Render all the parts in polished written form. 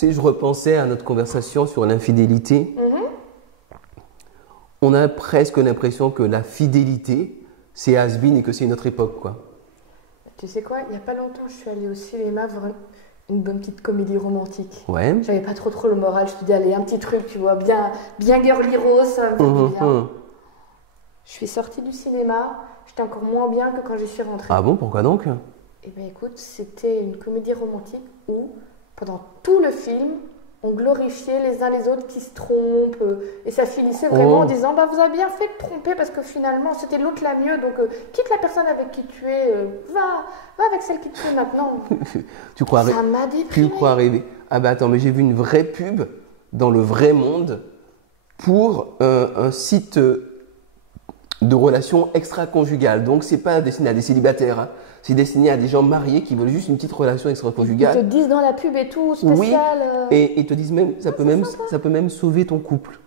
Tu sais, je repensais à notre conversation sur l'infidélité. Mhm. On a presque l'impression que la fidélité, c'est has-been et que c'est une autre époque, quoi. Tu sais quoi, il n'y a pas longtemps, je suis allée au cinéma voir une bonne petite comédie romantique. Ouais. J'avais pas trop le moral, je me suis dit, allez, un petit truc, tu vois, bien girly rose, ça me fait du bien. Je suis sortie du cinéma, j'étais encore moins bien que quand j'y suis rentrée. Ah bon, pourquoi donc? Eh bien écoute, c'était une comédie romantique où, pendant tout le film, on glorifiait les uns les autres qui se trompent. Et ça finissait vraiment en disant, bah, vous avez bien fait de tromper parce que finalement, c'était l'autre la mieux. Donc, quitte la personne avec qui tu es, va avec celle qui te fait maintenant. Tu crois Ça m'a déprimée. Tu crois rêver? Ah bah attends, mais j'ai vu une vraie pub dans le vrai monde pour un site de relations extra-conjugales. Donc, c'est pas destiné à des célibataires, hein. C'est destiné à des gens mariés qui veulent juste une petite relation extra-conjugale. Ils te disent dans la pub et tout, spécial. Oui, et ils te disent même, ça peut même sauver ton couple.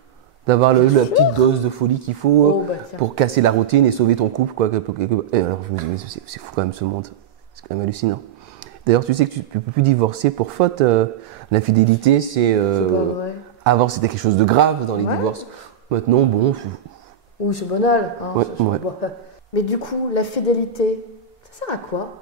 D'avoir la petite dose de folie qu'il faut pour casser la routine et sauver ton couple, quoi. Et alors, je me dis, mais c'est fou quand même ce monde. C'est quand même hallucinant. D'ailleurs, tu sais que tu peux plus divorcer pour faute. L'infidélité, c'est. pas vrai. Avant, c'était quelque chose de grave dans les divorces. Maintenant, bon. Oui, c'est banal. Hein, Ouais, ça, ouais. Mais du coup, la fidélité, ça sert à quoi?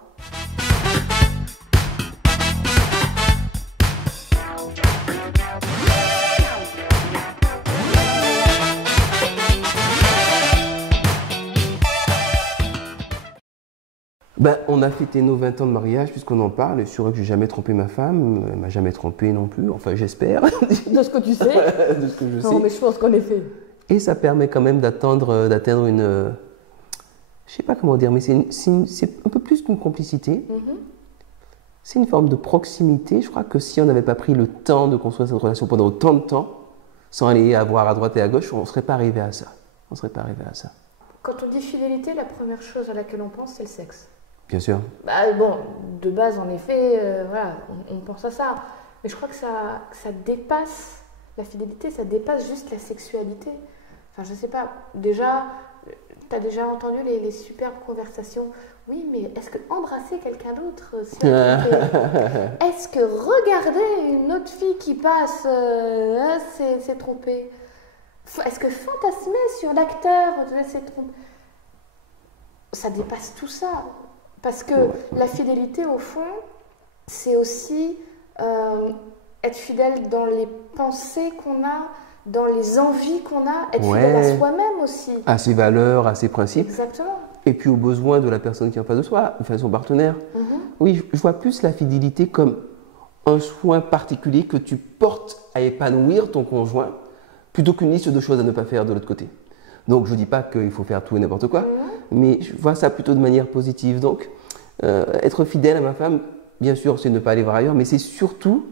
Ben, on a fêté nos 20 ans de mariage, puisqu'on en parle. Et je suis sûr que j'ai jamais trompé ma femme. Elle m'a jamais trompé non plus. Enfin, j'espère. De ce que tu sais? De ce que je sais. Non, mais je pense qu'en effet. Et ça permet quand même d'atteindre une. Je sais pas comment dire, mais c'est un peu plus qu'une complicité. C'est une forme de proximité. Je crois que si on n'avait pas pris le temps de construire cette relation pendant autant de temps, sans aller à voir à droite et à gauche, on ne serait pas arrivé à ça. On serait pas arrivé à ça. Quand on dit fidélité, la première chose à laquelle on pense, c'est le sexe. Bien sûr. Bah, bon, de base, en effet, voilà, on pense à ça. Mais je crois que ça dépasse, la fidélité, ça dépasse juste la sexualité. Enfin, je sais pas, déjà, tu as déjà entendu les superbes conversations. Oui, mais est-ce que embrasser quelqu'un d'autre, c'est trompé? Est-ce que regarder une autre fille qui passe, c'est trompé? Est-ce que fantasmer sur l'acteur, c'est trompé? Ça dépasse tout ça. Parce que la fidélité, au fond, c'est aussi être fidèle dans les pensées qu'on a, dans les envies qu'on a, être fidèle à soi-même aussi. À ses valeurs, à ses principes. Exactement. Et puis aux besoins de la personne qui est en face de soi, enfin son partenaire. Oui, je vois plus la fidélité comme un soin particulier que tu portes à épanouir ton conjoint, plutôt qu'une liste de choses à ne pas faire de l'autre côté. Donc je ne dis pas qu'il faut faire tout et n'importe quoi, mais je vois ça plutôt de manière positive. Donc être fidèle à ma femme, bien sûr, c'est ne pas aller voir ailleurs, mais c'est surtout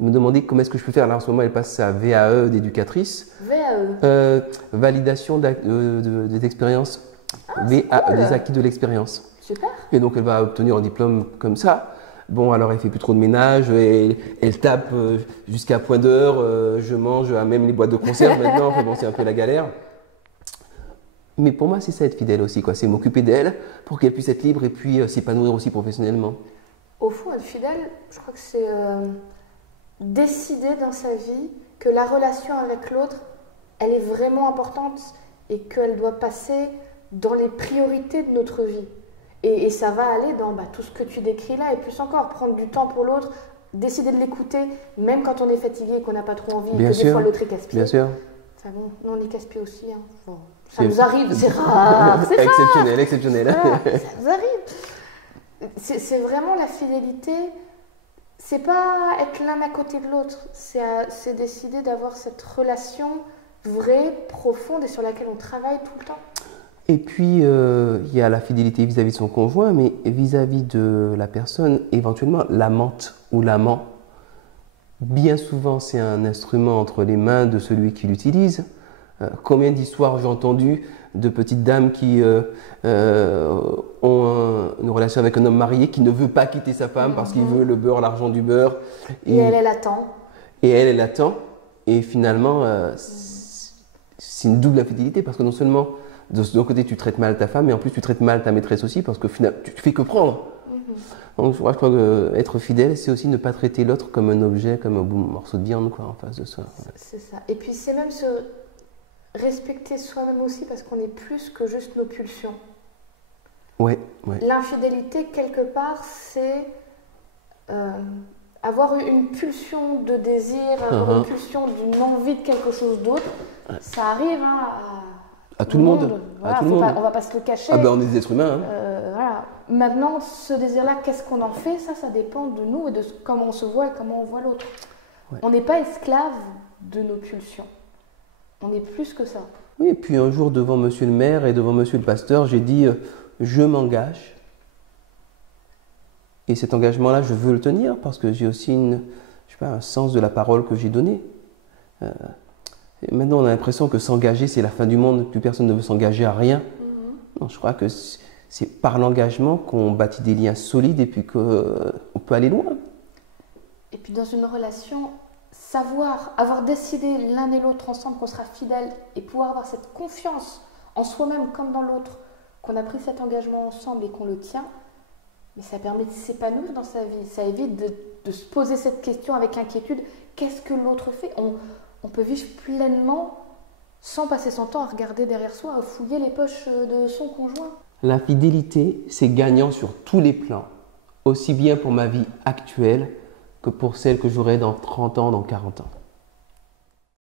me demander comment est-ce que je peux faire. Là en ce moment, elle passe sa VAE d'éducatrice. VAE Validation d'expérience. Cool. Des acquis de l'expérience. Super. Et donc elle va obtenir un diplôme comme ça. Bon, alors elle fait plus trop de ménage, elle tape jusqu'à point d'heure, je mange à même les boîtes de conserve maintenant, enfin bon, c'est un peu la galère. Mais pour moi, c'est ça être fidèle aussi, quoi. C'est m'occuper d'elle pour qu'elle puisse être libre et puis s'épanouir aussi professionnellement. Au fond, être fidèle, je crois que c'est décider dans sa vie que la relation avec l'autre, elle est vraiment importante et qu'elle doit passer dans les priorités de notre vie. Et ça va aller dans tout ce que tu décris là, et plus encore, prendre du temps pour l'autre, décider de l'écouter, même quand on est fatigué et qu'on n'a pas trop envie, Bien que sûr. des fois l'autre est casse-pied. Bien sûr. Enfin bon, nous on est casse-pied aussi. Hein. Bon, ça nous arrive, c'est rare. C'est exceptionnel, exceptionnel. Voilà, ça nous arrive. C'est vraiment la fidélité, c'est pas être l'un à côté de l'autre, c'est décider d'avoir cette relation vraie, profonde et sur laquelle on travaille tout le temps. Et puis, il y a la fidélité vis-à-vis de son conjoint, mais vis-à-vis de la personne, éventuellement l'amante ou l'amant. Bien souvent, c'est un instrument entre les mains de celui qui l'utilise. Combien d'histoires j'ai entendues de petites dames qui ont une relation avec un homme marié qui ne veut pas quitter sa femme parce qu'il veut le beurre, l'argent du beurre. Et elle attend. Et elle attend. Et finalement, c'est une double infidélité parce que non seulement d'un côté tu traites mal ta femme, mais en plus tu traites mal ta maîtresse aussi parce que finalement tu fais que prendre. Donc, je crois que être fidèle, c'est aussi ne pas traiter l'autre comme un objet, comme un morceau de viande quoi, en face de soi. C'est ça. Et puis c'est même se respecter soi-même aussi parce qu'on est plus que juste nos pulsions. Ouais. L'infidélité, quelque part, c'est avoir une pulsion de désir, une pulsion d'une envie de quelque chose d'autre. Ça arrive à tout le monde. Voilà, à tout le monde. On va pas se le cacher. Ah ben on est des êtres humains. Voilà. Maintenant, ce désir-là, qu'est-ce qu'on en fait? Ça dépend de nous et de comment on se voit et comment on voit l'autre. Ouais. On n'est pas esclave de nos pulsions. On est plus que ça. Oui, et puis un jour, devant monsieur le maire et devant monsieur le pasteur, j'ai dit je m'engage. Et cet engagement-là, je veux le tenir parce que j'ai aussi un sens de la parole que j'ai donnée. Et maintenant, on a l'impression que s'engager, c'est la fin du monde. Plus personne ne veut s'engager à rien. Non, je crois que c'est par l'engagement qu'on bâtit des liens solides et puis qu'on peut aller loin. Et puis dans une relation, avoir décidé l'un et l'autre ensemble qu'on sera fidèles et pouvoir avoir cette confiance en soi-même comme dans l'autre, qu'on a pris cet engagement ensemble et qu'on le tient, mais ça permet de s'épanouir dans sa vie. Ça évite de se poser cette question avec inquiétude. Qu'est-ce que l'autre fait? On peut vivre pleinement sans passer son temps à regarder derrière soi, à fouiller les poches de son conjoint. La fidélité, c'est gagnant sur tous les plans, aussi bien pour ma vie actuelle que pour celle que j'aurai dans 30 ans, dans 40 ans.